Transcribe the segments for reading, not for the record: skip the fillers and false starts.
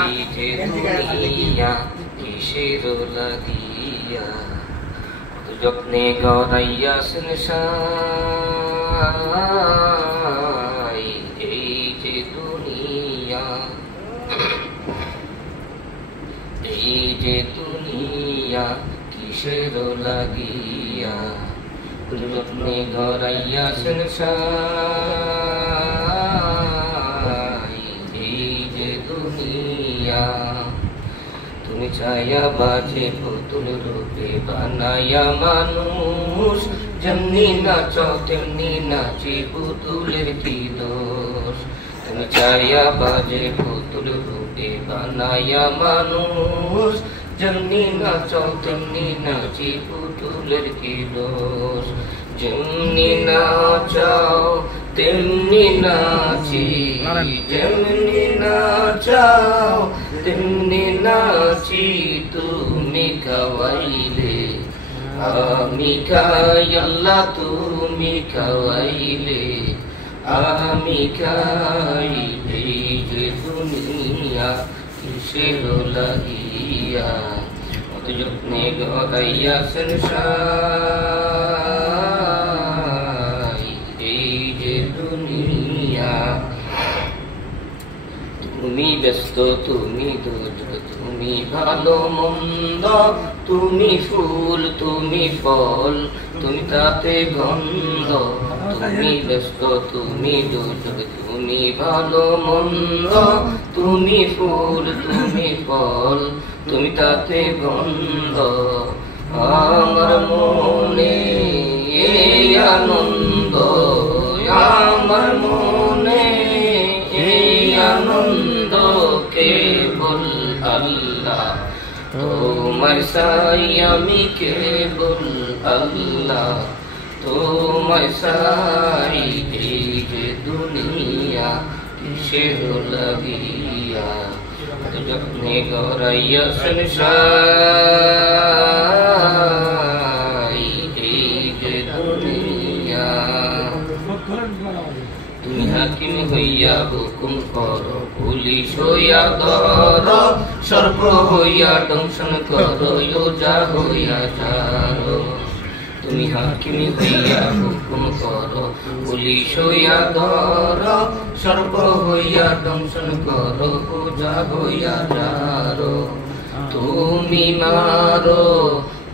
এই যে দুনিয়া কিসের লাগিয়া যত্নে গড়াইয়াছেন সাই এই যে দুনিয়া এই যে দুনিয়া কিসের লাগিয়া যত্নে গড়াইয়াছেন সাই এই যে দুনিয়া তুমি ছায়া বাজে পুতুল রূপে বানায়া মানুষ যেমনি নাচাও তেমনি নাচি পুতুলের কি দোষ তুমি ছায়া বাজে পুতুল রূপে বানায়া মানুষ যেমনি নাচাও তেমনি নাচি পুতুলের কি দোষ যেমনি নাচাও তেমনি নাচি যেমনি নাচাও তেমনি নাচি তুমি খাওয়াইলে আমি খাই আল্লাহ তুমি খাওয়াইলে আমি খাই এই যে দুনিয়া কিসের লাগিয়া অত যত্নে গড়াইয়াছেন সাই এই যে দুনিয়া তুমি ব্যস্ত তুমি দুর্যোগ তুমি ভালো মন্দ তুমি ফুল তুমি ফল তুমি তাতে গন্ধ তুমি ব্যস্ত তুমি দুর্যোগ তুমি ভালো মন্দ তুমি ফুল তুমি ফল তুমি তাতে গন্ধ আমার মনে এই আনন্দ আমার মনে এই আনন্দ কেবল আল্লাহ তোমার সাই আমি কেবল আল্লাহ তোমার সাই এই যে দুনিয়া কিসের লাগিয়া যত্নে গড়াইয়াছেন সাই এই যে দুনিয়া তুমি হাকিম হইয়া হুকুম করো পুলিশ হইয়া ধর সর্ব হইয়া দংশন করো ওঝা হইয়া ছাড়ো তুমি হাকিম হইয়া হুকুম করো পুলিশ হইয়া ধর সর্ব হইয়া দংশন করো ওঝা হইয়া ছাড়ো তুমি মারো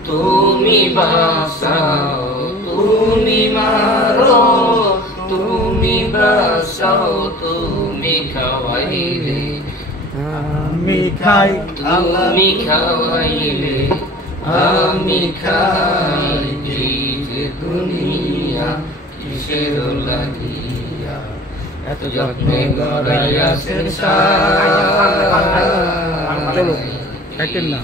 তুমি বাঁচাও তুমি মারো তুমি বাঁচাও তুমি খাওয়াইলে আমি খাই তুমি খাওয়াইলে আমি খাই এই যে দুনিয়া কিসের লাগিয়া এত যত্নে গড়াইয়াছেন সাই চলো, কাটেন না।